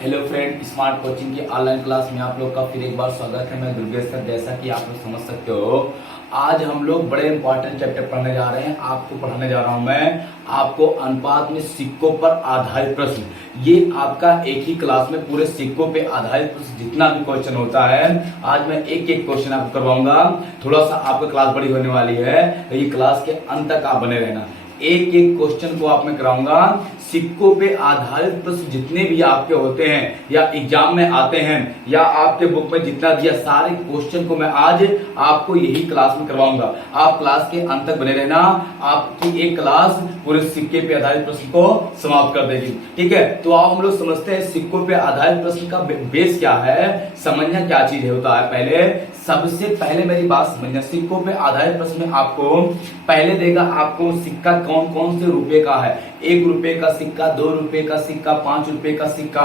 Hello friend, smart coaching की online class में आप लोग का फिर एक बार स्वागत है। मैं दुर्गेश सर। जैसा कि आप लोग समझ सकते हो, आज हम लोग बड़े इंपॉर्टेंट चैप्टर पढ़ने जा रहे हैं। आपको पढ़ाने जा रहा हूं मैं आपको अनुपात में सिक्कों पर आधारित प्रश्न। ये आपका एक ही क्लास में पूरे सिक्कों पे आधारित प्रश्न जितना भी क्वेश्चन होता है, आज मैं एक एक क्वेश्चन आपको करवाऊंगा। थोड़ा सा आपका क्लास बड़ी होने वाली है, तो ये क्लास के अंत तक आप बने रहना। एक एक क्वेश्चन को आप मैं कराऊंगा। सिक्कों पे आधारित प्रश्न जितने भी आपके होते हैं या एग्जाम में आते हैं या आपके बुक में जितना दिया, सारे क्वेश्चन को मैं आज आपको यही क्लास में करवाऊंगा। आप क्लास के अंत तक बने रहना। आपकी एक क्लास पूरे सिक्के पे आधारित प्रश्न को समाप्त कर देगी। ठीक है, तो आप हम लोग समझते हैं सिक्कों पे आधारित प्रश्न का बेस क्या है, समझना क्या चीज होता है। पहले सबसे पहले मेरी बात समझना, सिक्कों पे आधारित प्रश्न में आपको पहले देगा आपको सिक्का कौन कौन से रुपए का है। 1 रुपए का सिक्का, 2 रुपए का सिक्का, 5 रुपए का सिक्का,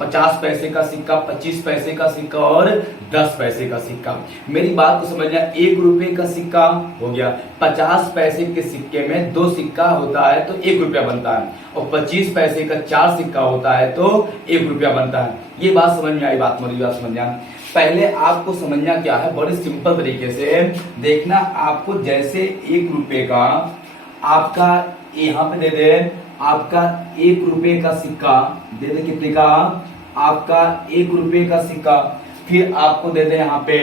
50 पैसे का सिक्का, 25 पैसे का सिक्का और 10 पैसे का सिक्का। मेरी बात को समझना, 1 रुपए का सिक्का हो गया। 50 पैसे के सिक्के में 2 सिक्का होता है तो 1 रुपया बनता है, और 25 पैसे का 4 सिक्का होता है तो 1 रुपया बनता है। ये बात समझ में आई? बात मेरी बात समझना। पहले आपको समझना क्या है, बड़े सिंपल तरीके से देखना। आपको जैसे 1 रुपए का आपका यहाँ पे दे दे, आपका 1 रुपए का सिक्का दे दे, कितने का? आपका 1 रुपए का सिक्का। फिर आपको दे दे यहाँ पे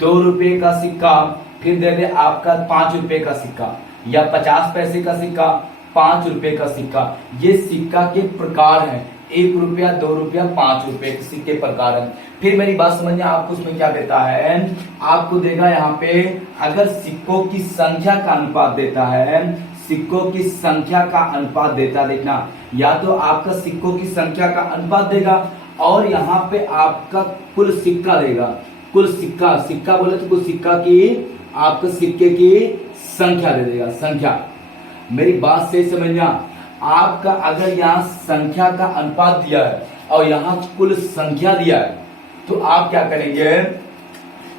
2 रुपए का सिक्का। फिर दे दे आपका 5 रुपए का सिक्का, या 50 पैसे का सिक्का, 5 रुपए का सिक्का। ये सिक्का के प्रकार हैं, 1 रुपया, 2 रुपया, 5 रुपए के सिक्के प्रकार है। फिर मेरी बात समझिए, आपको उसमें क्या देता है, आपको देगा यहाँ पे अगर सिक्कों की संख्या का अनुपात देता है, सिक्कों की संख्या का अनुपात देता, देखना, या तो आपका सिक्कों की संख्या का अनुपात देगा और यहाँ पे आपका कुल सिक्का देगा। कुल सिक्का, सिक्का बोले तो कुल सिक्का की आपका सिक्के की संख्या दे देगा, संख्या। मेरी बात से समझना, आपका अगर यहाँ संख्या का अनुपात दिया है और यहाँ कुल संख्या दिया है, तो आप क्या करेंगे,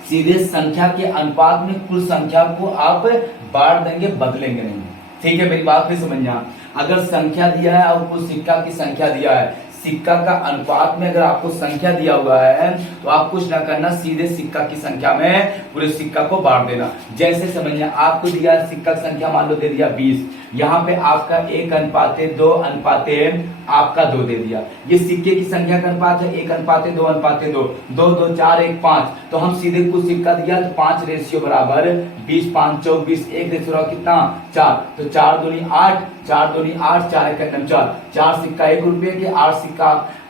सीधे संख्या के अनुपात में कुल संख्या को आप बांट देंगे, बदलेंगे नहीं। ठीक है, मेरी बात भी समझना। अगर संख्या दिया है और कुल सिक्का की संख्या दिया है, सिक्का का अनुपात में अगर आपको संख्या दिया हुआ है तो आप कुछ ना करना, सीधे सिक्का की संख्या में पूरे सिक्का को बांट देना। जैसे समझना, आपको दिया सिक्का की संख्या मान लो दे दिया 20, यहाँ पे आपका 1:2 अनुपाते आपका 2 दे दिया। ये सिक्के की संख्या का अनुपात है, 1:2 अनुपाते 2, 2 2 4 1 5। तो हम सीधे कुछ सिक्का दिया तो 5 रेशियो बराबर 20, 5 24, 1 रेशियो कितना 4, तो 4 दूनी 8, 4 दूनी 8, 4 1 4, 4 सिक्का 1 रुपये के, 8 सिक्का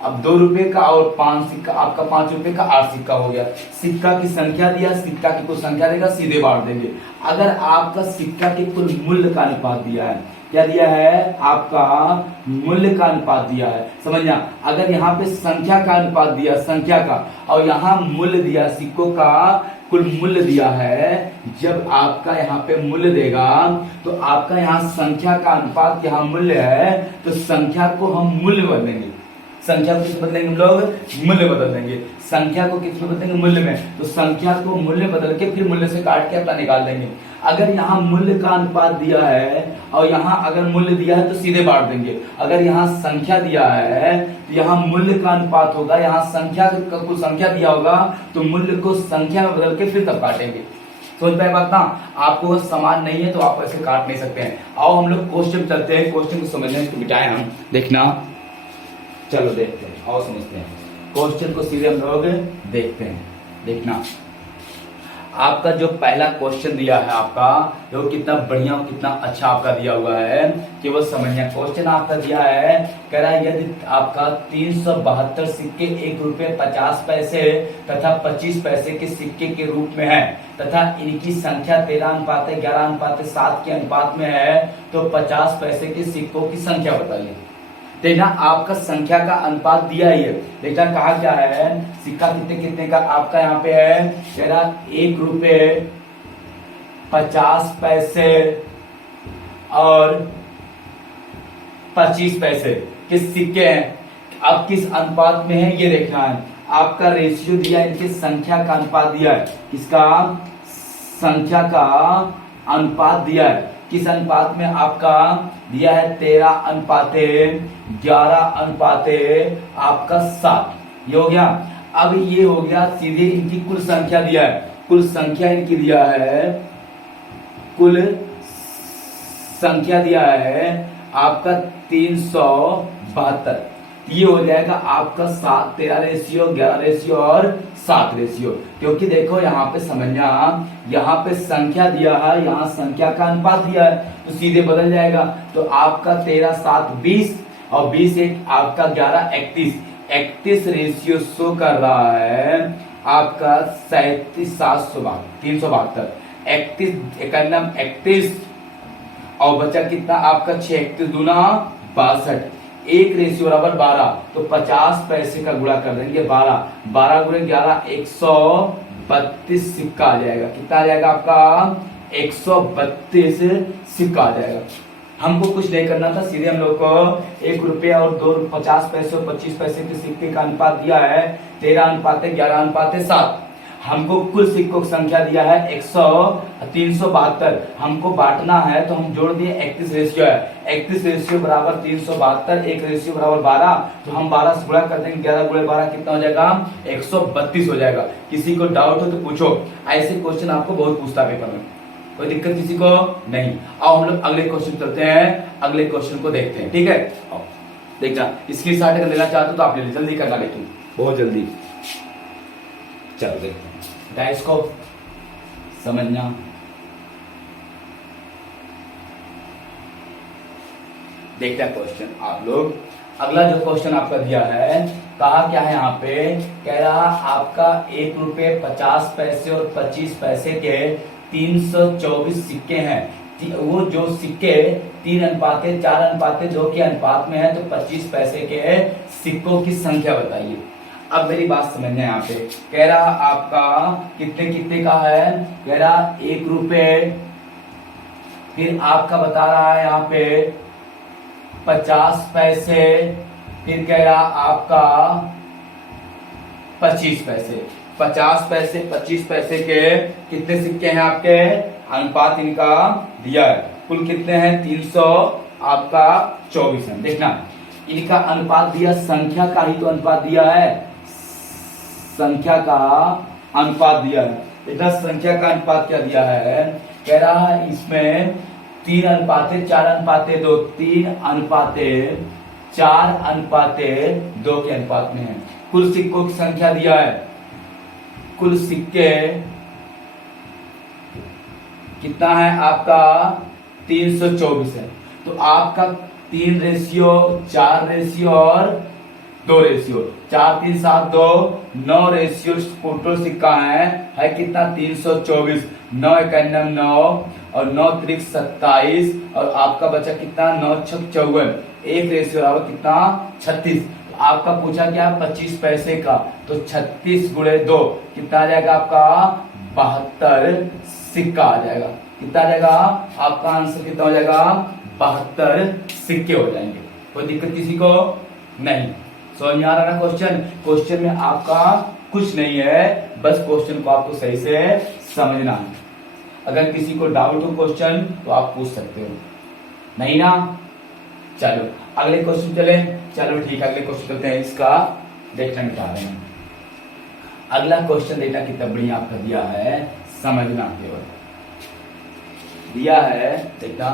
अब 2 रुपए का, और 5 सिक्का आपका 5 रुपए का 8 सिक्का हो गया। सिक्का की संख्या दिया, सिक्का की कुल संख्या देगा, सीधे बांट देंगे। अगर आपका सिक्का के कुल मूल्य का अनुपात दिया है, क्या दिया है, आपका मूल्य का अनुपात दिया है, समझना। अगर यहाँ पे संख्या का अनुपात दिया, संख्या का, और यहाँ मूल्य दिया, सिक्कों का कुल मूल्य दिया है, जब आपका यहाँ पे मूल्य देगा तो आपका यहाँ संख्या का अनुपात यहाँ मूल्य है, तो संख्या को हम मूल्य बदलेंगे। संख्या को किस बदलेंगे हम लोग, मूल्य बदल देंगे। संख्या को किस में बदलेंगे, मूल्य में। तो संख्या को मूल्य बदल के फिर मूल्य से काट के अपना निकाल देंगे। अगर यहाँ मूल्य का अनुपात दिया है और यहाँ अगर मूल्य दिया है तो सीधे बांट देंगे। अगर यहाँ संख्या दिया है तो यहाँ मूल्य का अनुपात होगा, यहाँ संख्या का कुल संख्या दिया होगा तो मूल्य को संख्या में बदल के फिर तब काटेंगे। समझ पाए बात ना? आपको समान नहीं है तो आप ऐसे काट नहीं सकते हैं। आओ हम लोग क्वेश्चन चलते हैं, क्वेश्चन को समझने इसको बिठाए हम, देखना। चलो देखते हैं और समझते हैं क्वेश्चन को, सीधे हम लोग देखते हैं। देखना, आपका जो पहला क्वेश्चन दिया है आपका, जो कितना बढ़िया और कितना अच्छा आपका दिया हुआ है, केवल समझना। क्वेश्चन आपका दिया है, कह रहा है यदि आपका 372 सिक्के 1 रुपये 50 पैसे तथा 25 पैसे के सिक्के के रूप में है तथा इनकी संख्या 13:11:7 के अनुपात में है, तो 50 पैसे के सिक्कों की संख्या बताइए। देखना, आपका संख्या का अनुपात दिया ही है। देखना कहा क्या है, सिक्का कितने कितने का आपका यहाँ पे है, कह रहा 1 रुपये 50 पैसे और 25 पैसे के सिक्के हैं। अब किस अनुपात में है ये देखना है। आपका रेशियो दिया है, इनकी संख्या का अनुपात दिया है, किसका, संख्या का अनुपात दिया है। किस अनुपात में आपका दिया है 13:11 आपका 7। ये हो गया। अब ये हो गया सीधे इनकी कुल संख्या दिया है, कुल संख्या इनकी दिया है, कुल संख्या दिया है आपका 372। ये हो जाएगा आपका 13 रेशियो 11 रेशियो और 7 रेशियो। क्योंकि देखो यहाँ पे समझना, यहाँ पे संख्या दिया है, यहाँ संख्या का अनुपात दिया है, तो सीधे बदल जाएगा। तो आपका 13 7 20 और 20 एक आपका 11 31। 31 रेशियो शो कर रहा है आपका 372। 31 31 और बचा कितना आपका 6 31 दूना 62। एक रेशियो बराबर 12, तो 50 पैसे का गुणा कर देंगे 12 12 गुणे 11 132 सिक्का आ जाएगा। कितना आ जाएगा आपका 132 सिक्का आ जाएगा। हमको कुछ नहीं करना था, सीधे हम लोग को 1 रुपया और 50 पैसे और 25 पैसे के सिक्के का अनुपात दिया है 13:11:7। हमको कुल सिक्कों की संख्या दिया है 372। हमको बांटना है तो हम जोड़ दिए 31 रेशियो है, 31 रेशियो बराबर 372, एक रेशियो बराबर 12, तो हम 12 से गुणा कर देंगे, 11 गुणे 12 कितना हो जाएगा 132 हो जाएगा। किसी को डाउट हो तो पूछो, ऐसे क्वेश्चन आपको बहुत पूछता है पेपर में, कोई दिक्कत किसी को नहीं। आओ हम लोग अगले क्वेश्चन चलते हैं, अगले क्वेश्चन को देखते हैं, ठीक है। आओ देखना, इसकी स्टार्ट कर लेना चाहते हो तो आप ले लीजिए, जल्दी करना, लेकिन बहुत जल्दी। चलो देखते हैं गाइस को समझना। देखते हैं क्वेश्चन आप लोग। अगला जो क्वेश्चन आपका दिया है, कहा क्या है यहाँ पे, कह रहा आपका 1 रुपये 50 पैसे और 25 पैसे के 324 सिक्के हैं। वो जो सिक्के 3:4:2 के अनुपात में है, तो 25 पैसे के सिक्कों की संख्या बताइए। अब मेरी बात समझना है, यहाँ पे कह रहा आपका कितने कितने का है, कह रहा 1 रुपये, फिर आपका बता रहा है यहाँ पे 50 पैसे, फिर कह रहा आपका 25 पैसे। 50 पैसे 25 पैसे के कितने सिक्के हैं आपके, अनुपात इनका दिया है, कुल कितने हैं 300 आपका 24 है। देखना इनका अनुपात दिया, संख्या का ही तो अनुपात दिया है, संख्या का अनुपात दिया है। देखना संख्या का अनुपात क्या दिया है, कह रहा है इसमें 3:4:2, 3:4:2 के अनुपात में है। कुल सिक्कों की संख्या दिया है, कुल सिक्के कितना है आपका 324 है। तो आपका 3 रेशियो 4 रेशियो और 2 रेशियो, 4 3 7 2 9 रेशियो टोटल सिक्का है कितना 324। 9 91 9 और 9 त्रिक 27 और आपका बचा कितना 9 6 54, एक रेशियो बराबर कितना 36। तो आपका पूछा क्या 25 पैसे का, तो 36 गुणे 2 कितना आ जाएगा आपका 72 सिक्का आ जाएगा। कितना आ जाएगा आपका आंसर, कितना हो जाएगा 72 सिक्के हो जाएंगे। कोई दिक्कत किसी को नहीं, समझ में आ रहा ना क्वेश्चन। क्वेश्चन में आपका कुछ नहीं है, बस क्वेश्चन को आपको सही से समझना है। अगर किसी को डाउट हो क्वेश्चन तो आप पूछ सकते हो, नहीं ना। चलो अगले क्वेश्चन चले, चलो ठीक है अगले क्वेश्चन चलते हैं। इसका देखना मिटा रहे हैं। अगला क्वेश्चन देखना कितना बढ़िया आपका दिया है, समझना केवल दिया है। देखना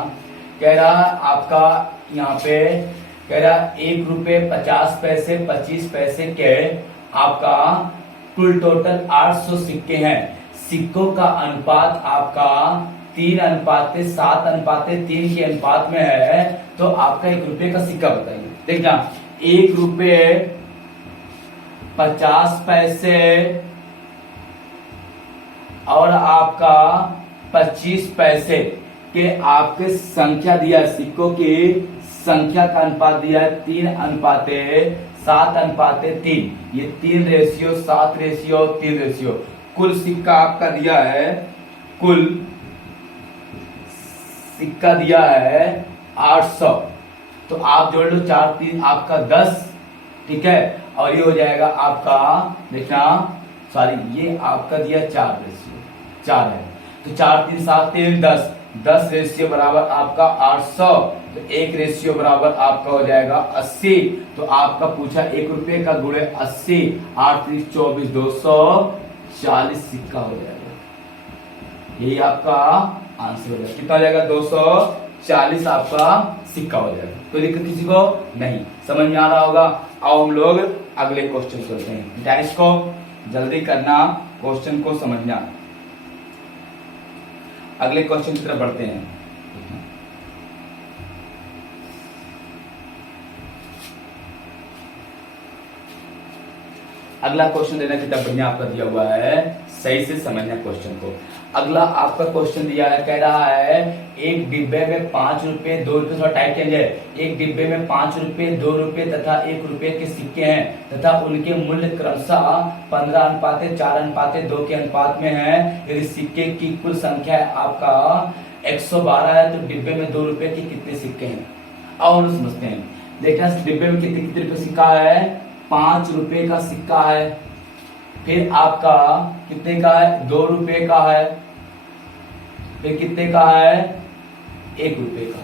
कह रहा आपका यहाँ पे कह रहा 1 रुपये 50 पैसे 25 पैसे के आपका कुल टोटल 800 सिक्के हैं। सिक्कों का अनुपात आपका 3:7:3 के अनुपात में है, तो आपका 1 रुपये का सिक्का बताइए। देखना 1 रुपये 50 पैसे और आपका 25 पैसे के आपके संख्या दिया है, सिक्कों की संख्या का अनुपात दिया है 3:7:3। ये 3 रेशियो 7 रेशियो 3 रेशियो। कुल सिक्का आपका दिया है, कुल सिक्का दिया है 800। तो आप जोड़ लो 4 3 आपका 10, ठीक है। और ये हो जाएगा आपका देखना सॉरी ये आपका दिया 4 रेशियो 4 है, तो 4 3 7 3 10 10 रेशियो बराबर आपका 800, तो 1 रेशियो बराबर आपका हो जाएगा 80। तो आपका पूछा 1 रुपए का गुणे 80, 8 3 24, 240 सिक्का हो जाएगा। यही आपका आंसर हो जाएगा। कितना हो जाएगा? 240 आपका सिक्का हो जाएगा। कोई दिक्कत किसी को नहीं? समझ में आ रहा होगा। आओ हम लोग अगले क्वेश्चन करते हैं। डायरेक्ट को जल्दी करना, क्वेश्चन को समझना। अगले क्वेश्चन की तरफ बढ़ते हैं। अगला क्वेश्चन देना कितना बढ़िया आपका दिया हुआ है, सही से समझना क्वेश्चन को। अगला आपका क्वेश्चन दिया है, कह रहा है एक डिब्बे में 5 रुपए 2 रुपए, थोड़ा टाइट चेंज है। एक डिब्बे में 5 रुपए 2 रुपए तथा 1 रुपए के सिक्के हैं तथा उनके मूल्य क्रमशः 15:4:2 के अनुपात में है। यदि सिक्के की कुल संख्या आपका 112 है तो डिब्बे में 2 रुपए के कितने सिक्के हैं? आओ हम समझते हैं। देखना डिब्बे में कितने कितने रुपए सिक्का है? 5 रुपए का सिक्का है। फिर आपका कितने का है? 2 रुपए का है। फिर कितने का है? 1 रुपए का।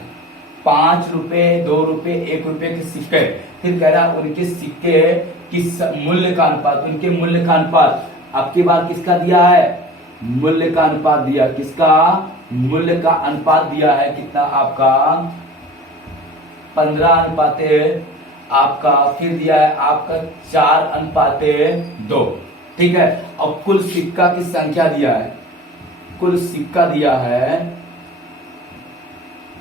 5 रुपए 2 रुपए 1 रुपए के सिक्के। फिर कह रहा उनके सिक्के किस मूल्य का अनुपात, उनके मूल्य का अनुपात। अब की बार किसका दिया है? मूल्य का अनुपात दिया। किसका? मूल्य का अनुपात दिया है। कितना आपका? 15:, आपका फिर दिया है आपका 4:2। ठीक है। और कुल सिक्का की संख्या दिया है। कुल सिक्का दिया है,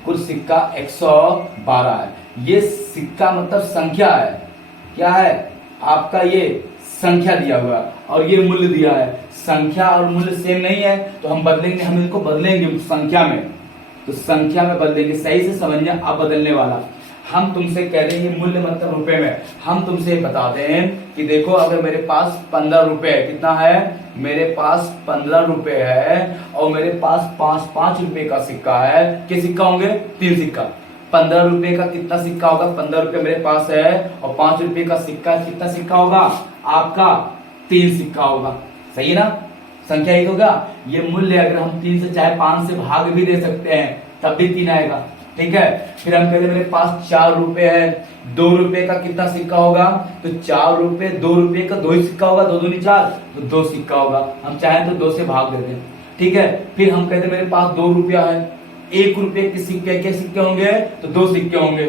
कुल सिक्का 112 है। ये सिक्का मतलब संख्या है। क्या है आपका? ये संख्या दिया हुआ और ये मूल्य दिया है। संख्या और मूल्य सेम नहीं है तो हम बदलेंगे, हम इनको बदलेंगे संख्या में, तो संख्या में बदलेंगे। सही से समझना अब बदलने वाला। हम तुमसे कह रहे हैं मूल्य मतलब रुपए में। हम तुमसे बता दें कि देखो अगर मेरे पास 15 रुपए है, कितना है? मेरे पास 15 रुपए है और मेरे पास 5 रुपए का सिक्का है। कितने सिक्का होंगे? 3 सिक्का। 15 रुपए का कितना सिक्का होगा? 15 रुपए मेरे पास है और 5 रुपए का सिक्का, कितना सिक्का होगा आपका? 3 सिक्का होगा। सही है ना? संख्या एक होगा। ये मूल्य अगर हम 3 से चाहे 5 से भाग भी दे सकते हैं तब भी 3 आएगा। ठीक है। फिर हम कहते हैं मेरे पास 4 रुपए है, 2 रुपए का कितना सिक्का होगा? तो 4 रुपए 2 रुपए का 2 ही सिक्का होगा। 2 दूनी 4, तो 2 सिक्का होगा। हम चाहें तो 2 से भाग देते हैं। ठीक है। फिर हम कहते हैं मेरे पास 2 रुपया है, 1 रुपए के सिक्के के सिक्के होंगे तो 2 सिक्के होंगे।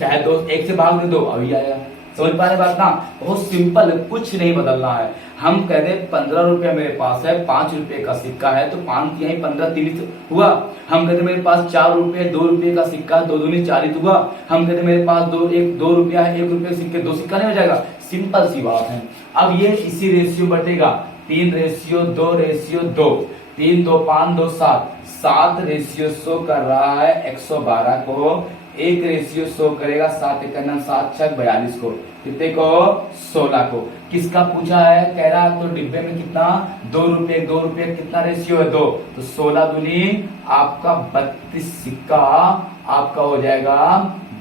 चाहे 2 1 से भाग दे 2 अभी आएगा। समझ पा रहे बात ना? बहुत सिंपल, कुछ नहीं बदलना है। हम कहते हैं 15 रुपया मेरे पास है, 5 रुपए का सिक्का है तो 5 यही 15 30 हुआ। हम कहते मेरे पास 4 रुपए 2 रुपए का सिक्का, 2 दूनी 4 हुआ। हम कहते मेरे पास 2 रुपया है, 1 रुपए सिक्के, 2 सिक्का नहीं हो जाएगा। सिंपल सी बात है। अब ये इसी रेशियो बटेगा। 3:2:2, 3 2 5 2 7, 7 रेशियो शो कर रहा है 112 को। 1 रेशियो शो करेगा 7 1 7 6 42 को। कितने को? 16 को। किसका पूछा है? कह रहा तो डिब्बे में कितना? 2 रुपए 2 रुपए कितना रेशियो है? 2, तो 16 दूनी आपका 32 सिक्का आपका हो जाएगा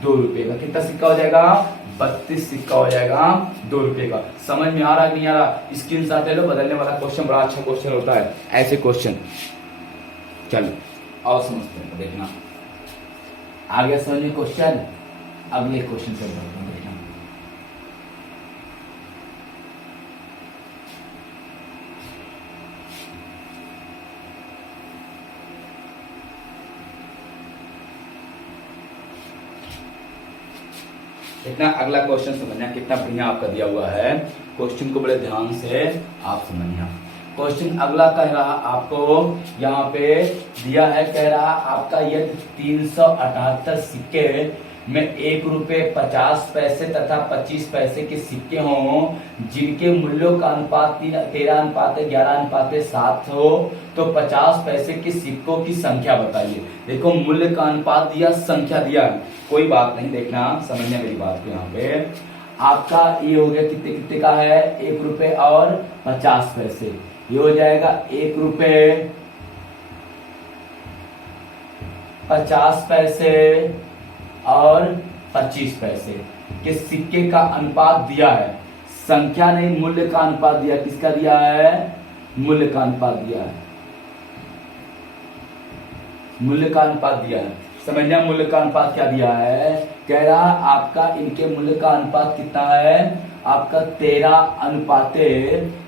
2 रुपए का। कितना सिक्का हो जाएगा? 32 सिक्का हो जाएगा 2 रुपए का। समझ में आ रहा है कि नहीं आ रहा? स्क्रीनशॉट ले लो। बदलने वाला क्वेश्चन बड़ा अच्छा क्वेश्चन होता है, ऐसे क्वेश्चन। चलो और समझते हैं, देखना आ गया समझ में क्वेश्चन। अगले क्वेश्चन से देखना। देखना अगला क्वेश्चन समझना कितना बढ़िया आपका दिया हुआ है। क्वेश्चन को बड़े ध्यान से आप समझना। क्वेश्चन अगला कह रहा आपको यहाँ पे दिया है, कह रहा आपका यदि 378 सिक्के में 1 रुपए 50 पैसे तथा 25 पैसे के सिक्के हों जिनके मूल्यों का अनुपात 13:11:7 हो तो 50 पैसे के सिक्कों की संख्या बताइए। देखो मूल्य का अनुपात दिया, संख्या दिया, कोई बात नहीं, देखना समझने मेरी बात को। यहाँ पे आपका ये हो गया कितने कितने का है? 1 रुपए और 50 पैसे। ये हो जाएगा 1 रुपए 50 पैसे और 25 पैसे के सिक्के का अनुपात दिया है। संख्या नहीं, मूल्य का अनुपात दिया। किसका दिया है? मूल्य का अनुपात दिया है। मूल्य का अनुपात दिया है, समझना। मूल्य का अनुपात क्या दिया है, कह रहा आपका इनके मूल्य का अनुपात कितना है, आपका 13 अनुपाते,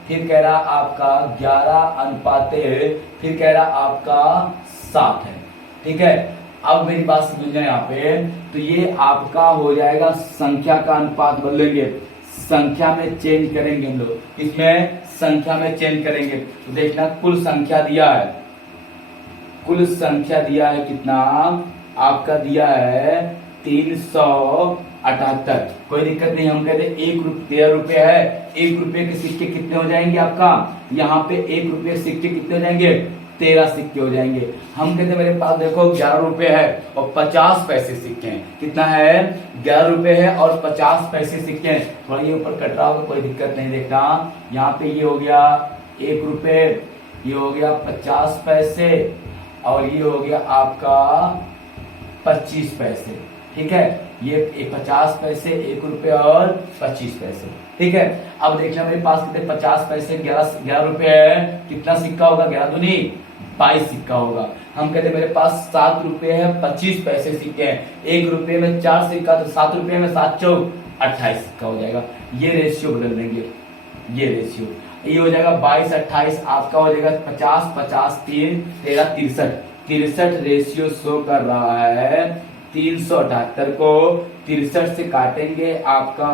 फिर कह रहा आपका 11 अनुपाते, फिर कह रहा आपका 7 है। ठीक है, अब मेरी बात समझना यहाँ पे, तो ये आपका हो जाएगा संख्या का अनुपात बदलेंगे, संख्या में चेंज करेंगे हम लोग, इसमें संख्या में चेंज करेंगे। तो देखना कुल संख्या दिया है, कुल संख्या दिया है कितना, आपका दिया है 378। कोई दिक्कत नहीं, हम कहते 1 रुपये है, 1 रुपये के सिक्के कितने हो जाएंगे आपका, यहाँ पे 1 रुपये के सिक्के कितने हो जाएंगे, 13 सिक्के हो जाएंगे। हम कहते मेरे पास देखो 11 रुपए है और 50 पैसे सिक्के हैं, कितना है, 11 रुपए है और 50 पैसे सिक्के हैं। थोड़ा ये ऊपर कट रहा होगा, कोई दिक्कत नहीं, देखना यहाँ पे ये हो गया 1 रुपये, ये हो गया 50 पैसे और ये हो गया आपका 25 पैसे। ठीक है, ये 50 पैसे, 1 रुपये और 25 पैसे। ठीक है, अब देखना मेरे पास कितने 50 पैसे, 11 रुपए है, कितना सिक्का होगा, 11 दूनी 22 सिक्का होगा। हम कहते मेरे पास 7 रुपए है, 25 पैसे सिक्के हैं, 1 रुपये में 4 सिक्का, तो 7 रुपये में 7 चौक 28 सिक्का हो जाएगा। ये रेशियो बदल देंगे, ये रेशियो ये हो जाएगा 22 28, आपका हो जाएगा 50 50 3 13 63 रेशियो शो कर रहा है। 378 को 63 से काटेंगे, आपका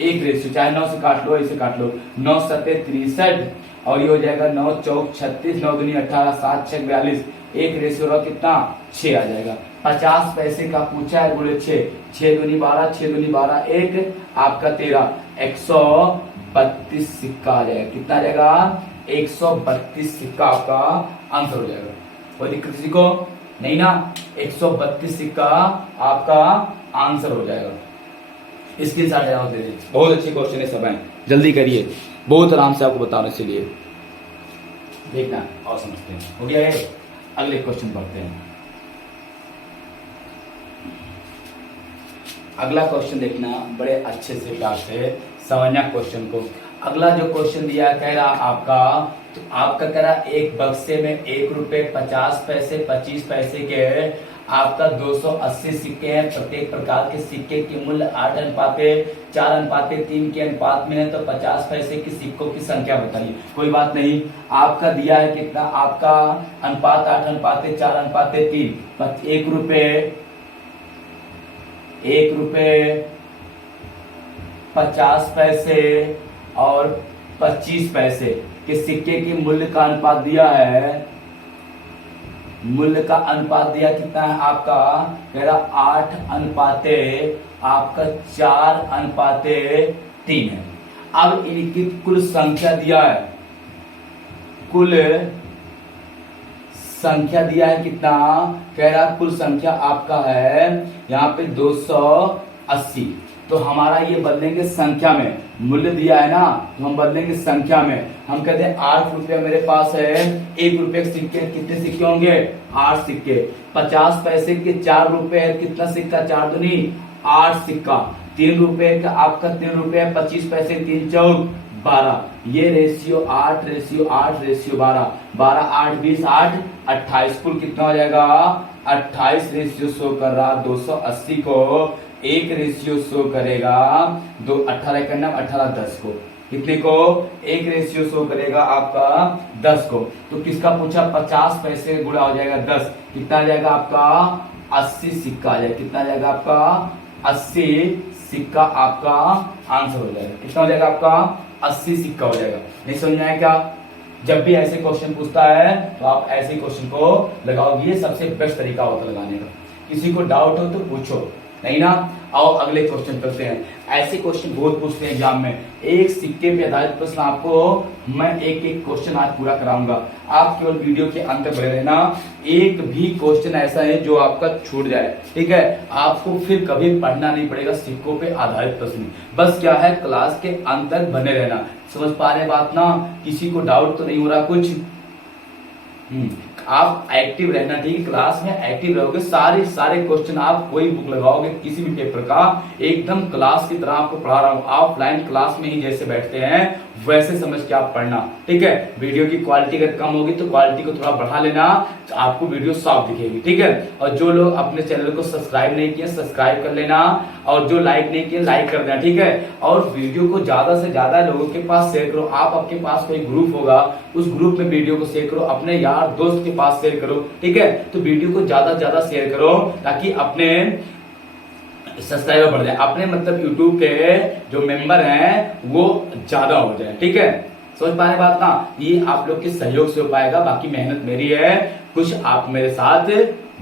एक रेशियो, चाहे 9 से काट लो, इसे काट लो, 9 सत्ते 63 और ये हो जाएगा 9 चौक 36, 9 दूनी 18, 7 6 42, एक रेशियो रहा कितना 6 आ जाएगा। 50 पैसे का पूछा है, बोले 6, 6 दूनी 12, 6 दूनी 12, एक आपका 13, 132 सिक्का आ जाएगा। कितना आ जाएगा, 132 सिक्का आपका आंसर हो जाएगा। कोई दिक्कत किसी को नहीं ना, 132 सिक्का आपका आंसर हो जाएगा। इसके साथ जवाब दे दीजिए, बहुत अच्छे क्वेश्चन है सब हैं, जल्दी करिए, बहुत आराम से आपको बताने के लिए देखना और समझते हैं। हो गया है, अगले क्वेश्चन पढ़ते हैं। अगला क्वेश्चन देखना, बड़े अच्छे से प्यार से समझना क्वेश्चन को। अगला जो क्वेश्चन दिया है, कह रहा आपका, तो आपका कह रहा एक बक्से में 1 रुपये 50 पैसे 25 पैसे के आपका 280 सिक्के हैं। प्रत्येक प्रकार के सिक्के के मूल्य 8 अनुपाते 4 अनुपाते 3 के अनुपात में है, तो 50 पैसे के सिक्कों की संख्या बताइए। कोई बात नहीं, आपका दिया है कितना, आपका अनुपात 8 अनुपाते 4 अनुपाते 3, 1 रुपये 50 पैसे और 25 पैसे के सिक्के के मूल्य का अनुपात दिया है। मूल्य का अनुपात दिया कितना है आपका, कह रहा 8 अनुपाते आपका 4 अनुपाते 3 है। अब इनकी कुल संख्या दिया है, कुल संख्या दिया है कितना, कह रहा कुल संख्या आपका है यहाँ पे 280। तो हमारा ये बदलेंगे संख्या में, मूल्य दिया है ना, तो हम बदलेंगे संख्या में। हम कहते हैं 8 रुपये मेरे पास है, 1 रुपये के सिक्के कितने सिक्के होंगे, 8 सिक्के। 50 पैसे के 4 रुपये है, कितना सिक्का, 4 दूनी 8 सिक्का। 3 रुपये का आपका 3 रुपये 25 पैसे, 3 चौक 12, ये रेशियो 8 रेशियो 8 रेशियो 12, 12 8 20 8 28, कुल कितना हो जाएगा 28 रेशियो शो कर रहा। 280 को एक रेशियो शो करेगा, 2 18 करना 18 10 को, कितने को एक रेशियो शो करेगा आपका 10 को। तो किसका पूछा, 50 पैसे गुणा हो जाएगा 10, कितना आ जाएगा आपका 80 सिक्का आ जाएगा। कितना आ जाएगा आपका 80 सिक्का आपका आंसर हो जाएगा। कितना हो जाएगा आपका 80 सिक्का हो जाएगा। नहीं समझ में आया क्या, जब भी ऐसे क्वेश्चन पूछता है तो आप ऐसे क्वेश्चन को लगाओगे, ये सबसे बेस्ट तरीका होता है लगाने का। किसी को डाउट हो तो पूछो, नहीं ना। आओ अगले क्वेश्चन करते हैं। ऐसे क्वेश्चन बहुत पूछते हैं एग्जाम में, एक सिक्के पे आधारित प्रश्न आपको मैं एक एक क्वेश्चन आज पूरा कराऊंगा। आप केवल वीडियो के अंत बने रहना, एक भी क्वेश्चन ऐसा है जो आपका छूट जाए, ठीक है। आपको फिर कभी पढ़ना नहीं पड़ेगा सिक्कों पे आधारित प्रश्न, बस क्या है क्लास के अंत तक बने रहना। समझ पा रहे बात ना, किसी को डाउट तो नहीं हो रहा कुछ। आप एक्टिव रहना, ठीक है, क्लास में एक्टिव रहोगे। सारे क्वेश्चन आप कोई बुक लगाओगे किसी भी पेपर का, एकदम क्लास की तरह आपको पढ़ा रहा हूँ। ऑफलाइन क्लास में ही जैसे बैठते हैं वैसे समझ के आप पढ़ना, ठीक है। वीडियो की क्वालिटी अगर कम होगी तो क्वालिटी को थोड़ा बढ़ा लेना, तो आपको वीडियो साफ दिखेगी, ठीक है। और जो लोग अपने चैनल को सब्सक्राइब नहीं किए सब्सक्राइब कर लेना, और जो लाइक नहीं किए लाइक कर देना, ठीक है। और वीडियो को ज्यादा से ज्यादा लोगों के पास शेयर करो। आप आपके पास कोई ग्रुप होगा, उस ग्रुप में वीडियो को शेयर करो, अपने यार दोस्त के पास शेयर करो, ठीक है। तो वीडियो को ज्यादा से ज्यादा शेयर करो ताकि अपने सब्सक्राइबर बढ़ जाए, अपने मतलब यूट्यूब के जो मेंबर हैं वो ज्यादा हो जाए, ठीक है। समझ पा रहे बात ना, ये आप लोग के सहयोग से हो पाएगा। बाकी मेहनत मेरी है, कुछ आप मेरे साथ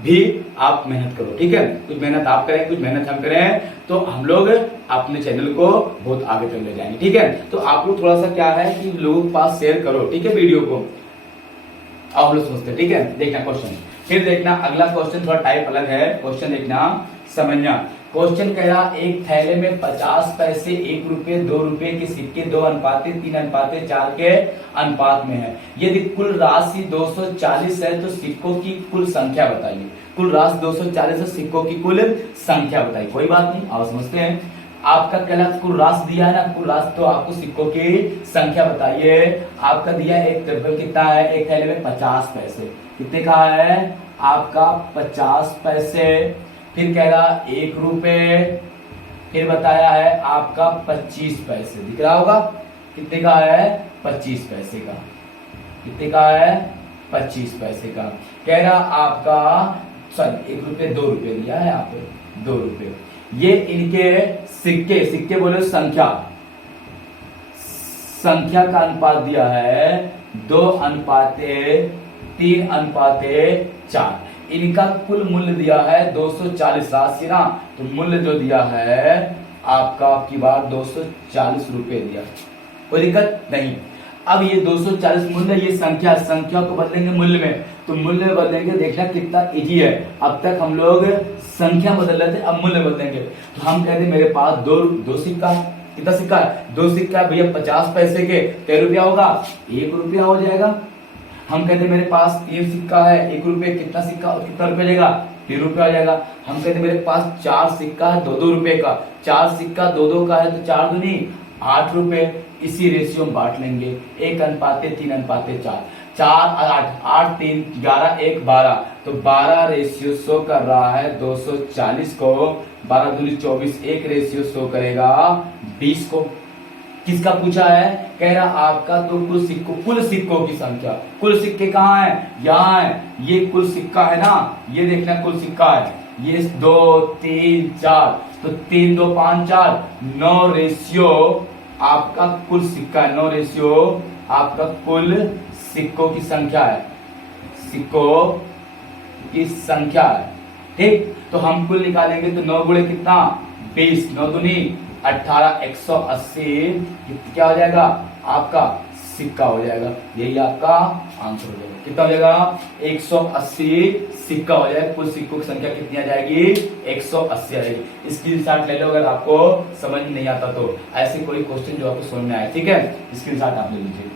भी आप मेहनत करो, ठीक है। कुछ मेहनत आप करें, कुछ मेहनत हम करें, तो हम लोग अपने चैनल को बहुत आगे तक ले जाएंगे, ठीक है। तो आप लोग थोड़ा सा क्या है कि लोगों के पास शेयर करो, ठीक है, वीडियो को। आप लोग समझते, ठीक है। देखना क्वेश्चन, फिर देखना अगला क्वेश्चन थोड़ा टाइप अलग है। क्वेश्चन देखना समझना। क्वेश्चन कह रहा एक थैले में 50 पैसे 1 रुपए 2 रुपए के सिक्के 2:3:4 के अनुपात में है। यदि कुल राशि 240 है तो सिक्कों की कुल संख्या बताइए। कुल राशि 240 है, सिक्कों की कुल संख्या बताइए। कोई बात नहीं, आप समझते हैं। आपका कहला कुल राशि दिया है ना, कुल राशि, तो आपको सिक्कों की संख्या बताइए। आपका दिया एक कितना है, एक थैले में 50 पैसे, कितने का है आपका 50 पैसे। फिर कह रहा 1 रुपए, फिर बताया है आपका 25 पैसे, दिख रहा होगा कितने का है 25 पैसे का, कितने का है 25 पैसे का। कह रहा आपका 1 रुपए 2 रुपए दिया है यहाँ पे 2 रुपए। ये इनके सिक्के, सिक्के बोले संख्या, संख्या का अनुपात दिया है 2:3:4। इनका कुल मूल्य दिया है 240 राशि ना, तो मूल्य जो दिया है आपका आपकी बार 240 रुपए दिया, कोई दिक्कत नहीं। अब ये 240 मूल्य, ये संख्या, संख्या को बदलेंगे मूल्य में, तो मूल्य बदलेंगे, देखना कितना इजी है। अब तक हम लोग संख्या बदल रहे थे, अब मूल्य बदलेंगे। तो हम कहते मेरे पास दो सिक्का, कितना सिक्का है 2 सिक्का भैया 50 पैसे के, कै रुपया होगा 1 रुपया हो जाएगा। हम कहते मेरे पास 3 सिक्का है 1 रुपए, कितना सिक्का कितना रुपया जाएगा 3 रुपया हो जाएगा। हम कहते मेरे पास 4 सिक्का है 2-2 रुपए का, 4 सिक्का 2-2 का है तो 4 दूनी 8 रुपए। इसी रेशियो में बांट लेंगे 1:3:4, 4 8 3 11 1 12, तो 12 रेशियो शो कर रहा है 240 को, 12 दूनी 24, 1 रेशियो शो करेगा 20 को। किसका पूछा है, कह रहा आपका तो कुल सिक्कों की संख्या। कुल सिक्के कहाँ है, यहाँ है, ये कुल सिक्का है ना, ये देखना कुल सिक्का है, ये 2 3 4, तो 3 2 5 4, 9 रेशियो आपका कुल सिक्का है, 9 रेशियो आपका कुल सिक्कों की संख्या है, सिक्कों की संख्या है, ठीक। तो हम कुल निकालेंगे तो 9 गुणे कितना 20, 9 दूनी 18, 180 क्या हो जाएगा आपका सिक्का हो जाएगा। यही आपका आंसर हो जाएगा, कितना हो जाएगा 180 सिक्का हो जाएगा। कुल सिक्कों की संख्या कितनी आ जाएगी 180 आ जाएगी। स्क्रीनशॉट ले लो अगर आपको समझ नहीं आता तो, ऐसे कोई क्वेश्चन जो आपको समझ में आए, ठीक है, स्क्रीनशॉट आप ले लीजिए,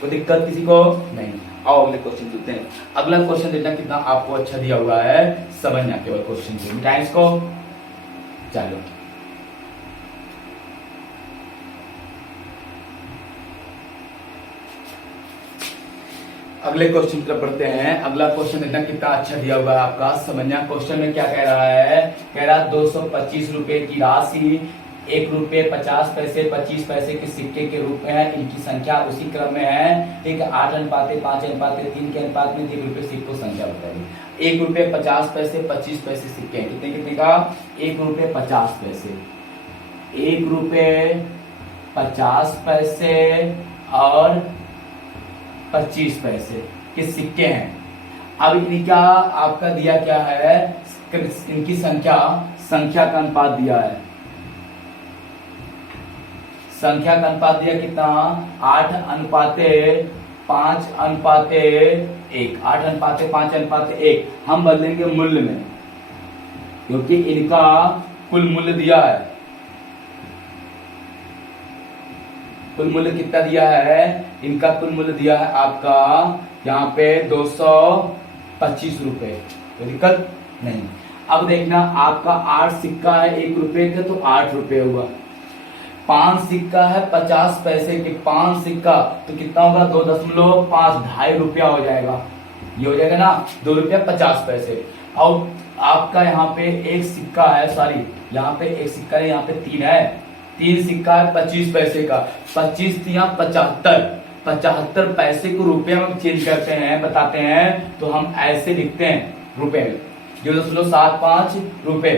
कोई दिक्कत किसी को नहीं। आओ अगले क्वेश्चन देखते हैं। अगला क्वेश्चन देखना कितना आपको अच्छा दिया हुआ है, समझना केवल क्वेश्चन को, मिटाएं इसको, चलो। अगले क्वेश्चन की तरफ बढ़ते हैं। अगला क्वेश्चन देखना कितना अच्छा दिया हुआ है आपका, समझना। क्वेश्चन में क्या कह रहा है, कह रहा 225 रुपए की राशि 1 रुपए 50 पैसे 25 पैसे के सिक्के के रूप में है। इनकी संख्या उसी क्रम में है, ठीक है, 8:5:3 के अनुपात में 1 रुपए सिक्कों संख्या बताइए। 1 रुपए 50 पैसे 25 पैसे सिक्के कितने कितने का 1 रुपए 50 पैसे, 1 रुपए 50 पैसे और 25 पैसे के सिक्के हैं। अब इनका आपका दिया क्या है, इनकी संख्या का अनुपात दिया है, संख्या का अनुपात दिया कितना 8:5:1, 8:5:1। हम बदलेंगे मूल्य में, क्योंकि इनका कुल मूल्य दिया है, कुल मूल्य कितना दिया है, इनका कुल मूल्य दिया है आपका यहाँ पे 225 रुपए, कोई दिक्कत नहीं। अब देखना आपका 8 सिक्का है 1 रुपए का, तो 8 रुपए हुआ। 5 सिक्का है 50 पैसे के, 5 सिक्का तो कितना होगा 2.5, 2.5 हो जाएगा, ये हो जाएगा ना 2 रुपया 50 पैसे। और आपका यहाँ पे एक सिक्का है, सॉरी यहाँ पे एक सिक्का है, यहाँ पे 3 है, 3 सिक्का है 25 पैसे का, 25 तिया 75, 75 पैसे को रुपये में चेंज करते हैं, बताते हैं तो हम ऐसे लिखते हैं रुपए में, 0.75 रुपए,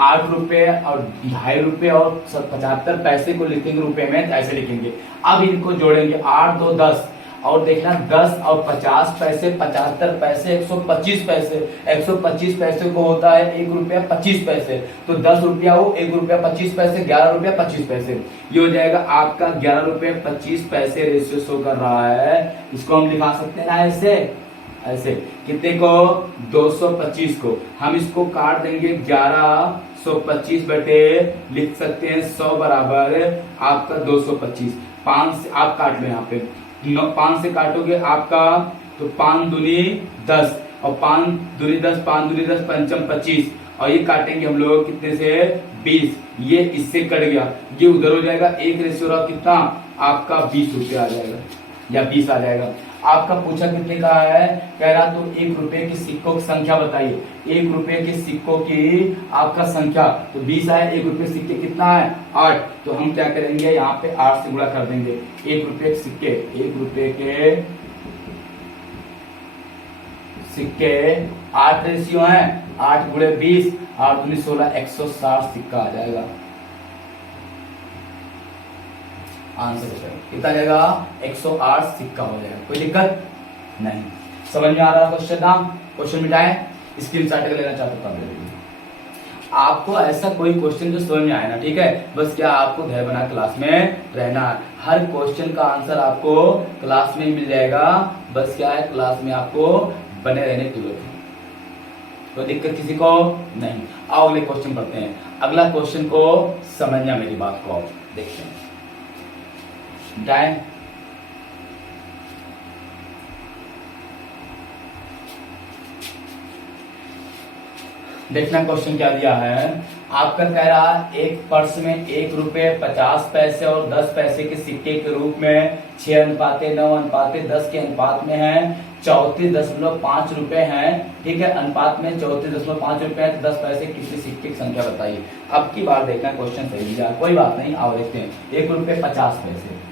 8 रुपए और 2.5 और 75 पैसे को लिखेंगे रुपए में, ऐसे लिखेंगे। अब इनको जोड़ेंगे, 8 2 10 और देखना 10 और 50 पैसे, 75 पैसे, 125 पैसे, 125 पैसे को होता है 1 रुपया 25 पैसे, तो 10 रुपया हो 1 रुपया 25 पैसे, 11 रुपया 25 पैसे, ये हो जाएगा आपका 11 रुपये 25 पैसे रेशियो शो कर रहा है। इसको हम दिखा सकते हैं ना ऐसे, ऐसे कितने को 225 को हम इसको काट देंगे 1125 बटे लिख सकते हैं 100 बराबर आपका 225, 5 से आप काट लो यहाँ पे, 5 से काटोगे आपका तो 5 दूनी 10 और 5 दूनी 10, 5 दूनी 10, पंचम 25 और ये काटेंगे हम लोग कितने से 20, ये इससे कट गया, ये उधर हो जाएगा, एक रेशियो रहा कितना आपका 20 रुपया आ जाएगा या 20 आ जाएगा। आपका पूछा कितने का है, कह रहा तो 1 रुपए के सिक्कों की संख्या बताइए, 1 रुपए के सिक्कों की आपका संख्या तो 20 है, 1 रुपए सिक्के कितना है 8, तो हम क्या करेंगे यहाँ पे 8 से गुणा कर देंगे, 1 रुपए के सिक्के, 1 रुपए के सिक्के 8 रेशियो है, 8 गुणे 20, 8 दूनी 16, 160 सिक्का आ जाएगा आंसर कितना आ जाएगा 108 सिक्का हो जाएगा, कोई दिक्कत नहीं। समझ में आ रहा है क्वेश्चन ना, क्वेश्चन मिटाए स्क्रीनशॉट कर लेना चाहते कर लेंगे। आपको ऐसा कोई क्वेश्चन जो समझ में आए ना, ठीक है, बस क्या आपको घर बना क्लास में रहना, हर क्वेश्चन का आंसर आपको क्लास में मिल जाएगा, बस क्या है क्लास में आपको बने रहने की जरूरत है, कोई दिक्कत किसी को नहीं। आओ अगले क्वेश्चन पढ़ते हैं, अगला क्वेश्चन को समझना मेरी बात को देखते हैं। देखना क्वेश्चन क्या दिया है, आपका कह रहा है एक पर्स में 1 रुपये 50 पैसे और 10 पैसे के सिक्के के रूप में 6 अनुपाते 9 अनुपाते 10 के अनुपात में है 34.5 रुपए हैं, ठीक है, अनुपात में 34.5 रुपए है, तो 10 पैसे किसी सिक्के की संख्या बताइए। अब की बार देखना क्वेश्चन सही दिया, कोई बात नहीं, आओ देखते हैं। 1 रुपये 50 पैसे,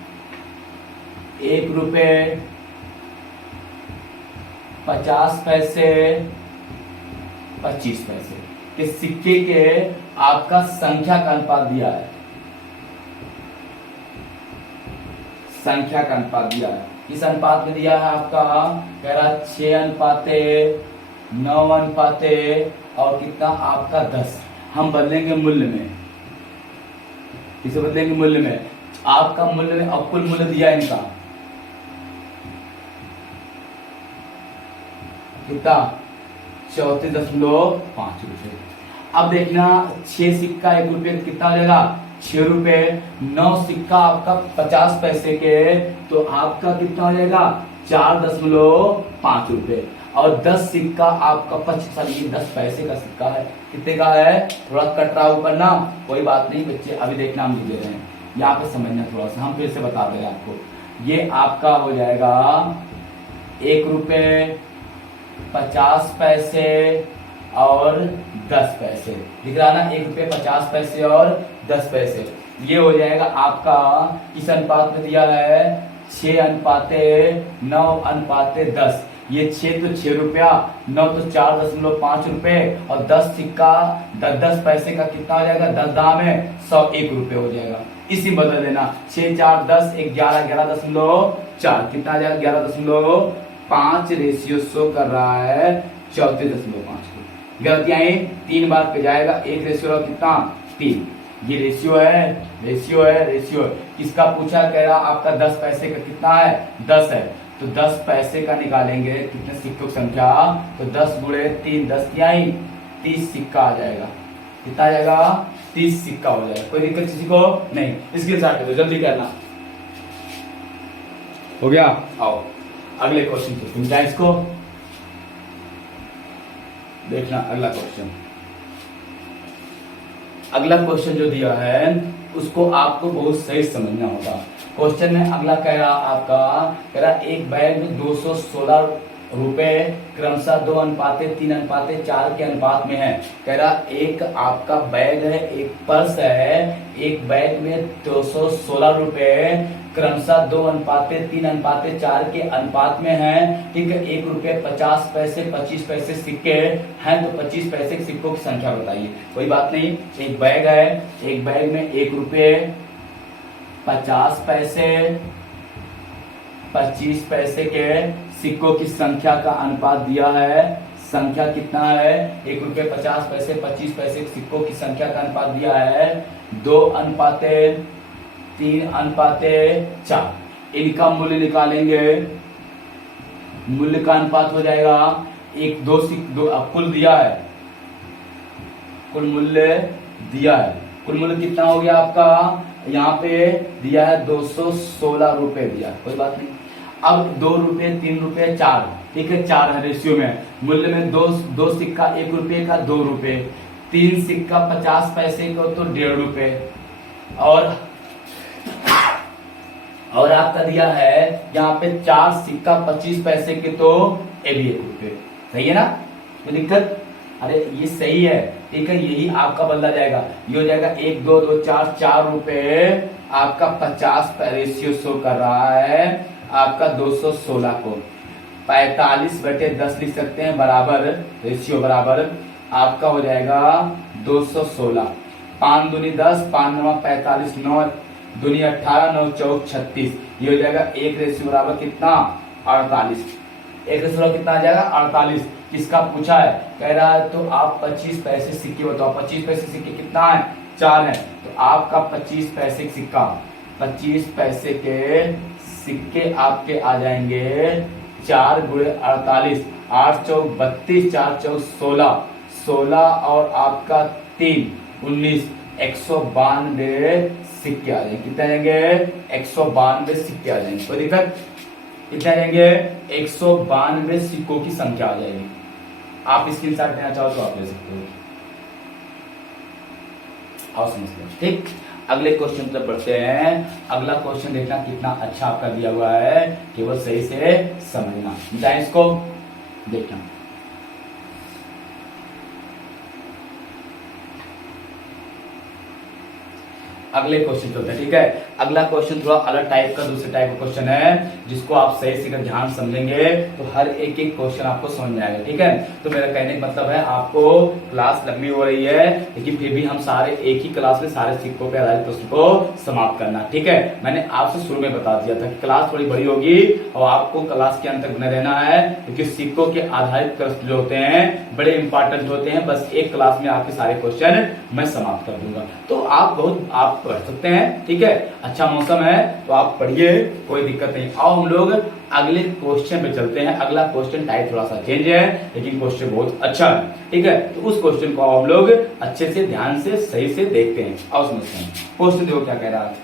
1 रुपये 50 पैसे 25 पैसे के सिक्के के आपका संख्या का अनुपात दिया है, संख्या का अनुपात दिया है, इस अनुपात में दिया है आपका कह रहा 6 अनुपाते 9 अनुपाते और कितना आपका 10, हम बदलेंगे मूल्य में, इसे बदलेंगे मूल्य में, आपका मूल्य में अब कुल मूल्य दिया इनका कितना 34.5 रुपए। अब देखना 6 सिक्का 1 रुपये कितना हो जाएगा 6 रुपए, 9 सिक्का आपका 50 पैसे के तो आपका कितना हो जाएगा 4.5 रुपए और 10 सिक्का आपका 10 पैसे का सिक्का है, कितने का है, थोड़ा कट रहा ऊपर ना, कोई बात नहीं बच्चे, अभी देखना हम लिख दे रहे हैं, यहाँ पे समझना थोड़ा सा, हम फिर से बता दे रहे हैं आपको, ये आपका हो जाएगा 1 रुपये 50 पैसे और 10 पैसे, दिख रहा ना, 1 रुपये 50 पैसे और 10 पैसे, ये हो जाएगा आपका किस अनुपात में दिया है 6 अनुपाते 9 अनुपाते 10, ये 6 तो 6 रुपया, 9 तो 4.5 रुपए और 10 सिक्का 10 पैसे का कितना हो जाएगा 10 दाम है 101 रुपए हो जाएगा, इसी बदल देना 6 4 10 11 11.4 कितना आ जाएगा 11.5 रेशियो शो कर रहा है 34.5 को, गलतियां 3 बार पे जाएगा, एक रेशियो कितना 3, ये रेशियो है रेशियो है रेशियो है, किसका पूछा कह रहा आपका 10 पैसे का कितना है 10 है, तो 10 पैसे का निकालेंगे कितने सिक्कों की संख्या, तो 10 गुणे 3 10 30 सिक्का आ जाएगा, कितना आ जाएगा 30 सिक्का हो जाएगा, कोई दिक्कत किसी को नहीं, इसके साथ जल्दी करना हो गया। आओ अगले क्वेश्चन को समझा, इसको देखना, अगला क्वेश्चन जो दिया है उसको आपको बहुत सही समझना होगा। क्वेश्चन में अगला कह रहा आपका, कह रहा एक बैग में 216 रुपए क्रमशः 2:3:4 के अनुपात में है। कह रहा एक आपका बैग है, एक पर्स है, एक बैग में 216 रुपए क्रमशः 2:3:4 के अनुपात में है। ठीक है, 1 रुपये 50 पैसे 25 पैसे सिक्के हैं, तो 25 पैसे के सिक्कों की संख्या बताइए। कोई बात नहीं, एक बैग है, एक बैग में 1 रुपये 50 पैसे 25 पैसे के सिक्कों की संख्या का अनुपात दिया है। संख्या कितना है? 1 रुपये 50 पैसे 25 पैसे के सिक्कों की संख्या का अनुपात दिया है 2:3:4। इनका मूल्य निकालेंगे, मूल्य का अनुपात हो जाएगा दो कुल दिया है, कुल मूल्य दिया है। कुल मूल्य कितना हो गया आपका? यहाँ पे दिया है 216 रुपए दिया। कोई बात नहीं, अब 2 रुपये 3 रुपये 4, ठीक है, 4 है रेशियो में। मूल्य में दो सिक्का 1 रुपये का 2 रुपये, 3 सिक्का 50 पैसे का तो 1.5 रुपये, और आपका दिया है यहाँ पे 4 सिक्का 25 पैसे के तो ये भी 1 रुपये। सही है ना? कोई दिक्कत? अरे ये सही है, ठीक है, यही आपका बदला जाएगा। ये हो जाएगा 1 2 2 4 रुपये आपका 50 रेशियो शो कर रहा है आपका 216 को। 45/10 लिख सकते हैं, बराबर रेशियो बराबर आपका हो जाएगा 216। 5 दूनी 10, 5 9 45, 9 दूनी 18, 9 4 36। ये हो जाएगा 1 रेशियो बराबर कितना? 48। 1 रेशियो बराबर कितना आ जाएगा? 48। किसका पूछा है? कह रहा है तो आप 25 पैसे सिक्के बताओ। 25 पैसे सिक्के कितना है? 4 है, तो आपका 25 पैसे सिक्का, 25 पैसे के सिक्के आपके आ जाएंगे 4 × 48, 8 चौक 32, 4 चौक 16, 16 और आपका 3 19, 192 सिक्के आ जाएंगे। कितने आ जाएंगे? 192 सिक्के आ जाएंगे। कोई दिक्कत? कितने आ जाएंगे? 192 सिक्कों की संख्या आ जाएगी। आप स्क्रीनशॉट लेना चाहो तो आप ले सकते हो। आओ समझ लो, ठीक। अगले क्वेश्चन पर बढ़ते हैं। अगला क्वेश्चन देखना कितना अच्छा आपका दिया हुआ है, केवल सही से समझना, इसको देखना। अगले क्वेश्चन चलते हैं, ठीक है। अगला क्वेश्चन थोड़ा अलग टाइप का, दूसरे टाइप का क्वेश्चन है, जिसको आप सही से अगर ध्यान समझेंगे तो हर एक क्वेश्चन आपको समझ में आएगा, ठीक है। तो मेरा कहने का मतलब है, आपको क्लास लंबी हो रही है, लेकिन फिर भी हम सारे एक ही क्लास में सारे सिक्कों पे आधारित प्रश्न को समाप्त करना, ठीक है। मैंने आपसे शुरू में बता दिया था कि क्लास थोड़ी बड़ी होगी और आपको क्लास के अंत तक बने रहना है, क्योंकि सिक्कों के आधारित प्रश्न जो होते हैं बड़े इंपॉर्टेंट होते हैं। बस एक क्लास में आपके सारे क्वेश्चन मैं समाप्त कर दूंगा, तो आप पढ़ सकते हैं, ठीक है। अच्छा मौसम है तो आप पढ़िए, कोई दिक्कत नहीं। आओ हम लोग अगले क्वेश्चन पे चलते हैं। अगला क्वेश्चन टाइप थोड़ा सा चेंज है, लेकिन क्वेश्चन बहुत अच्छा है, ठीक है। तो उस क्वेश्चन को हम लोग अच्छे से ध्यान से सही से देखते हैं। आओ समझते हैं। क्वेश्चन देखो क्या कह रहा है।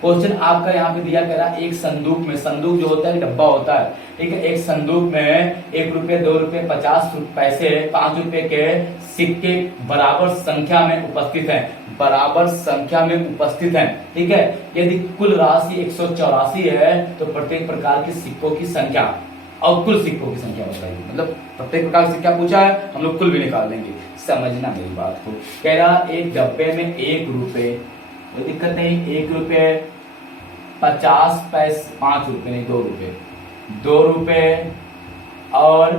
क्वेश्चन आपका यहाँ पे दिया कह रहा है, एक संदूक में, संदूक जो होता है डब्बा होता है, ठीक है, एक संदूक में 1 रुपये 2 रुपये 50 पैसे 5 रुपए के सिक्के बराबर संख्या में उपस्थित हैं, बराबर संख्या में उपस्थित हैं, ठीक है। यदि कुल राशि 184 है तो प्रत्येक प्रकार के सिक्कों की संख्या और कुल सिक्कों की संख्या बताइए। मतलब प्रत्येक प्रकार से क्या पूछा है, हम लोग कुल भी निकाल देंगे। समझना मेरी बात को। कह रहा एक डब्बे में 1 रुपये, कोई दिक्कत नहीं, 1 रुपये 50 पैसे, 5 रुपये नहीं 2 रुपये, 2 रुपये और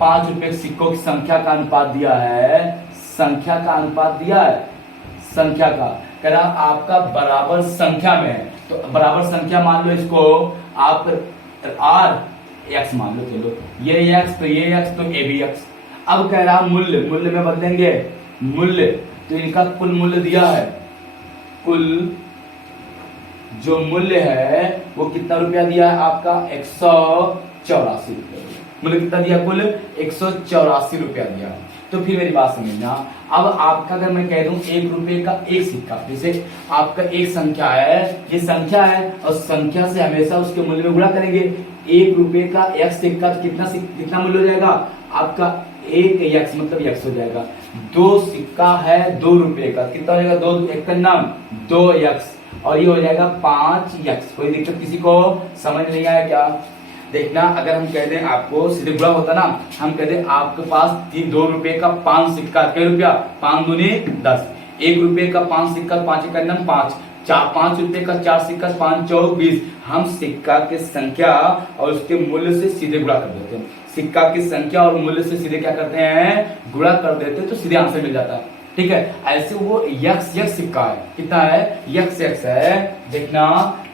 5 रुपये सिक्कों की संख्या का अनुपात दिया है, संख्या का अनुपात दिया है, संख्या का। कह रहा आपका बराबर संख्या में है, तो बराबर संख्या मान लो इसको आप R x मान लो, चलो ये x तो ये x तो ये भी x। अब कह रहा मूल्य, मूल्य में बदलेंगे मूल्य, तो इनका कुल मूल्य दिया है, कुल जो मूल्य है वो कितना रुपया दिया है आपका? 184 रुपया। मूल्य कितना दिया? कुल 184 रुपया दिया। तो फिर मेरी बात समझना, अब आपका अगर मैं कह दूं 1 रुपये का एक सिक्का, जैसे आपका एक संख्या है, ये संख्या है और संख्या से हमेशा उसके मूल्य में गुणा करेंगे। एक रुपए का एक्स सिक्का कितना मूल्य हो जाएगा आपका, एक एक्स मतलब एक्स हो जाएगा। दो सिक्का है 2 रुपए का, कितना हो जाएगा, दो एक का नाम 2 एक्स, और ये हो जाएगा 5 एक्स। कोई दिक्कत किसी को समझ नहीं आया क्या? देखना, अगर हम कह दें आपको सीधे गुणा होता ना, हम कह दें आपके पास 2 रुपए का 5 सिक्का, क्या रुपया, 5 दूनी 10, 1 रुपए का 5 सिक्का, 5 का नाम 5, 5 रुपए का 4 सिक्का, 5 चौक 20। हम सिक्का की संख्या और उसके मूल्य से सीधे गुणा कर देते हैं। सिक्का की संख्या और मूल्य से सीधे क्या करते हैं, गुणा कर देते हैं, तो सीधे आंसर मिल जाता है। ठीक है, ऐसे वो यक्स सिक्का है, कितना है, यक्स है। देखना,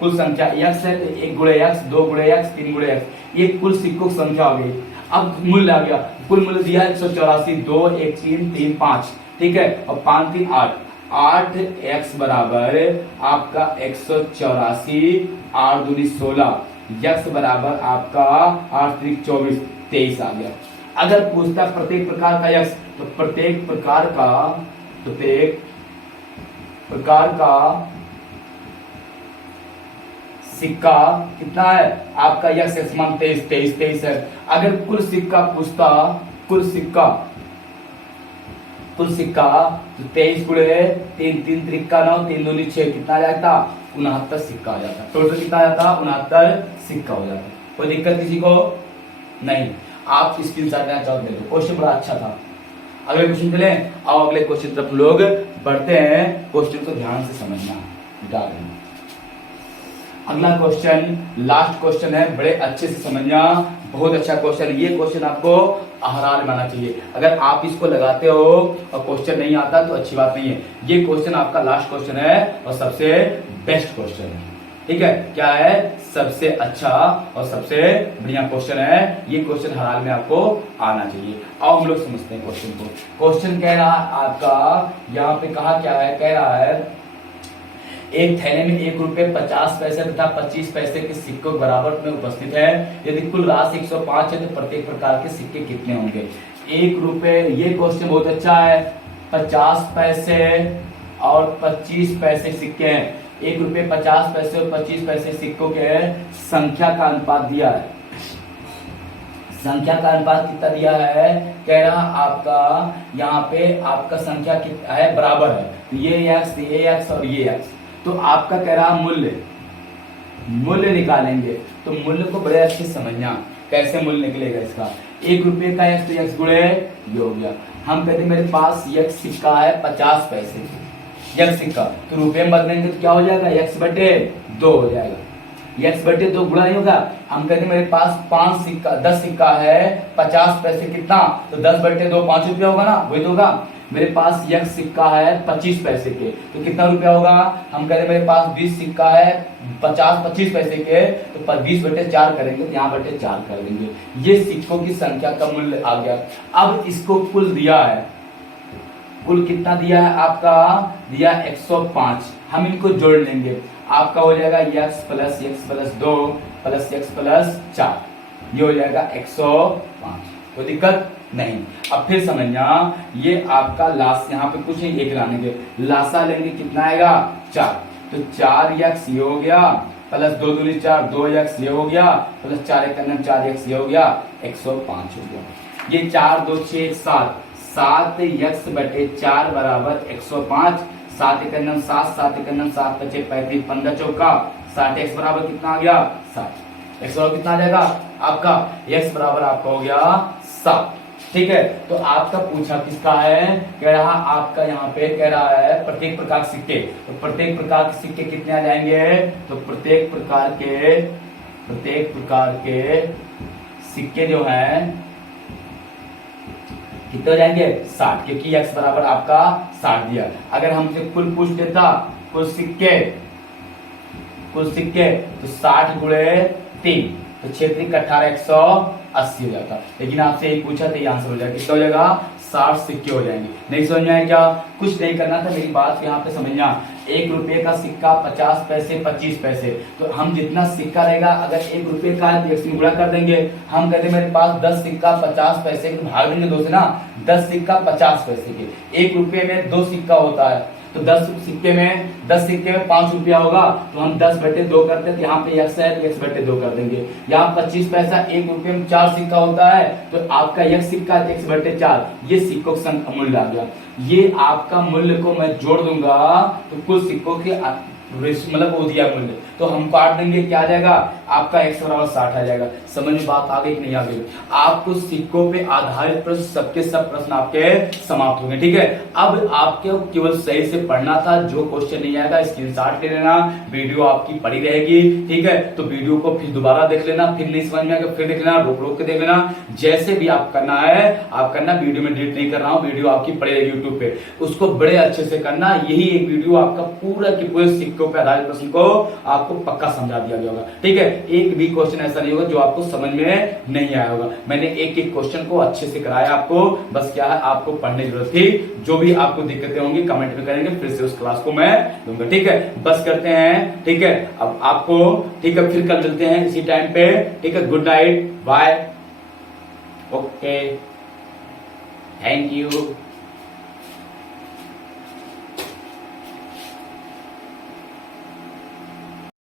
कुल संख्या यक्स है तो 1 गुणे यक्स, 2 गुणे यक्स, 3 गुणे यक्स, ये कुल सिक्कों की संख्या आ गई। अब मूल्य आ गया, कुल मूल्य दिया 184, 2 1 3 3 5, ठीक है, और 5 3 8, 8 एक्स बराबर आपका 184, 8 दूनी 16, यक्स बराबर आपका 8 3 24, 23 आ गया। अगर पूछता प्रत्येक प्रकार का यक्स, तो प्रत्येक प्रकार का सिक्का कितना है आपका, यक्स एक्स मान 23 है। अगर कुल सिक्का पूछता, कुल सिक्का तो 23 गुणे 3 3 त्रिका 9, 3 दूनी 6, कितना आ जाता, 69 सिक्का आ जाता। टोटल कितना आ जाता, 69 सिक्का हो जाता। कोई दिक्कत किसी को नहीं? आप स्क्रीनशॉट लेना चाहो ले लो, क्वेश्चन बड़ा अच्छा था। अगले क्वेश्चन चले, आओ अगले क्वेश्चन तरफ लोग बढ़ते हैं। क्वेश्चन को ध्यान से समझना, अगला क्वेश्चन लास्ट क्वेश्चन है, बड़े अच्छे से समझना, बहुत अच्छा क्वेश्चन। ये क्वेश्चन आपको आहार में आना चाहिए। अगर आप इसको लगाते हो और क्वेश्चन नहीं आता तो अच्छी बात नहीं है। ये क्वेश्चन आपका लास्ट क्वेश्चन है और सबसे बेस्ट क्वेश्चन है। ठीक है, क्या है, सबसे अच्छा और सबसे बढ़िया क्वेश्चन है। ये क्वेश्चन हर हाल में आपको आना चाहिए। आओ हम लोग समझते हैं क्वेश्चन को। क्वेश्चन कह रहा है आपका, यहाँ पे कहा क्या है, कह रहा है एक थैले में 1 रुपए 50 पैसे तथा 25 पैसे के सिक्के बराबर में उपस्थित है। यदि कुल राशि 105 है तो प्रत्येक प्रकार के सिक्के कितने होंगे। 1 रुपए, ये क्वेश्चन बहुत अच्छा है। 50 पैसे और 25 पैसे सिक्के हैं। 1 रुपए 50 पैसे और 25 पैसे सिक्कों के संख्या का अनुपात दिया है। संख्या का अनुपात कितना दिया है, कह रहा आपका यहाँ पे आपका संख्या कितना है, बराबर है। ये एक्स और ये एक्स। तो आपका कह रहा मूल्य निकालेंगे, तो मूल्य को बड़े अच्छे समझना, कैसे मूल्य निकलेगा इसका। 1 रुपए का एक्स, तो एक्स गुणे ये हो गया। हम कहते मेरे पास एक्स सिक्का है 50 पैसे, एक्स सिक्का, तो रुपए में बदलेंगे तो क्या हो जाएगा, एक्स बटे 2 हो जाएगा। एक्स बटे 2 गुणा नहीं होगा। हम कहते मेरे पास 10 सिक्का है 50 पैसे, कितना, तो 10 बटे 2 5 रुपया होगा ना, वही तो होगा। मेरे पास एक्स सिक्का है 25 पैसे के, तो कितना रुपया होगा। हम कहते मेरे पास 20 सिक्का है 25 पैसे के, तो 20 बटे 4 करेंगे, तो यहाँ बटे 4 कर देंगे। ये सिक्कों की संख्या का मूल्य आ गया। अब इसको कुल दिया है, कुल कितना दिया है आपका, दिया 105। हम इनको जोड़ लेंगे, आपका हो जाएगा x plus 2 plus x plus 4, ये हो जाएगा 105। कोई दिक्कत नहीं। अब फिर समझना, ये आपका लास्ट, यहाँ पे कुछ नहीं, एक लाएंगे, लासा लेंगे, कितना आएगा 4, तो 4x ये हो गया, प्लस 2 दूनी 4, 2x ये हो गया, प्लस 4 एक 4x ये हो गया, 105 हो गया। ये 4 2 6 1 7, 7x बटे 4 बराबर 105। 7 एक 7, 7 एक 7 बचे 35, 15 चौका 60x बराबर कितना आ गया 60। x बराबर कितना आ जाएगा आपका, x बराबर आपका हो गया 7। ठीक है, तो आपका पूछा किसका है, कह रहा आपका यहाँ पे कह रहा है प्रत्येक प्रकार के सिक्के। तो प्रत्येक प्रकार के सिक्के कितने आ जाएंगे, तो प्रत्येक प्रकार के सिक्के जो हैं कितने हो जाएंगे 60, क्योंकि x बराबर आपका 60 दिया। अगर हमसे कुल पूछ देता, कुल सिक्के तो 60 गुणे 3, तो 6 3 18 180 हो जाता। लेकिन आपसे एक पूछा तो ये आंसर हो जाएगा, कितना हो जाएगा 60 सिक्के हो जाएंगे। नहीं समझ में आया क्या, कुछ नहीं करना था, मेरी बात यहाँ पे समझना। 1 रुपए का सिक्का 50 पैसे 25 पैसे, तो हम जितना सिक्का रहेगा, अगर 1 रुपए का है तो 1 से गुणा कर देंगे। हम कहते मेरे पास 10 सिक्का 50 पैसे के, भाग देंगे 2 से ना, 10 सिक्का 50 पैसे के। 1 रुपए में 2 सिक्का होता है, तो 10 सिक्के में 5 रुपया होगा, तो हम 10/2 करते हैं, तो यहाँ पे x है तो x/2 कर देंगे। यहाँ 25 पैसा 1 रुपये में 4 सिक्का होता है, तो आपका एक सिक्का है x/4, ये सिक्कों का मूल्य आ गया। ये आपका मूल्य को मैं जोड़ दूंगा तो कुल सिक्कों के मतलब वो दिया मूल्य, तो हम काट देंगे, क्या आ जाएगा आपका x बराबर 60 आ जाएगा। समझ में बात आ गई कि नहीं आ गई? आपको सिक्कों पे आधारित प्रश्न सबके सब प्रश्न आपके समाप्त हो गए, ठीक है। अब आपके केवल सही से पढ़ना था, जो क्वेश्चन नहीं आएगा स्क्रीनशॉट ले लेना, वीडियो आपकी पड़ी रहेगी, ठीक है। तो वीडियो को फिर दोबारा देख लेना, फिर नहीं समझ में आएगा फिर देख लेना, रोक रोक के देख लेना, जैसे भी आप करना है आप करना। वीडियो में डिलीट नहीं कर रहा हूँ, वीडियो आपकी पड़ी रहेगी यूट्यूब पे, उसको बड़े अच्छे से करना। यही एक वीडियो आपका पूरा के पूरे सिक्कों पे आधारित प्रश्न को आपको पक्का समझा दिया गया होगा, ठीक है। एक भी क्वेश्चन ऐसा नहीं होगा जो आपको समझ में नहीं आया होगा। मैंने एक एक क्वेश्चन को अच्छे से कराया आपको, बस क्या है आपको पढ़ने की जरूरत थी। जो भी आपको दिक्कतें होंगी कमेंट में करेंगे, फिर से उस क्लास को मैं दूंगा, ठीक है। बस करते हैं, ठीक है। अब आपको, ठीक है, फिर कल मिलते हैं इसी टाइम पे, ठीक है। Good night, bye, okay, thank you.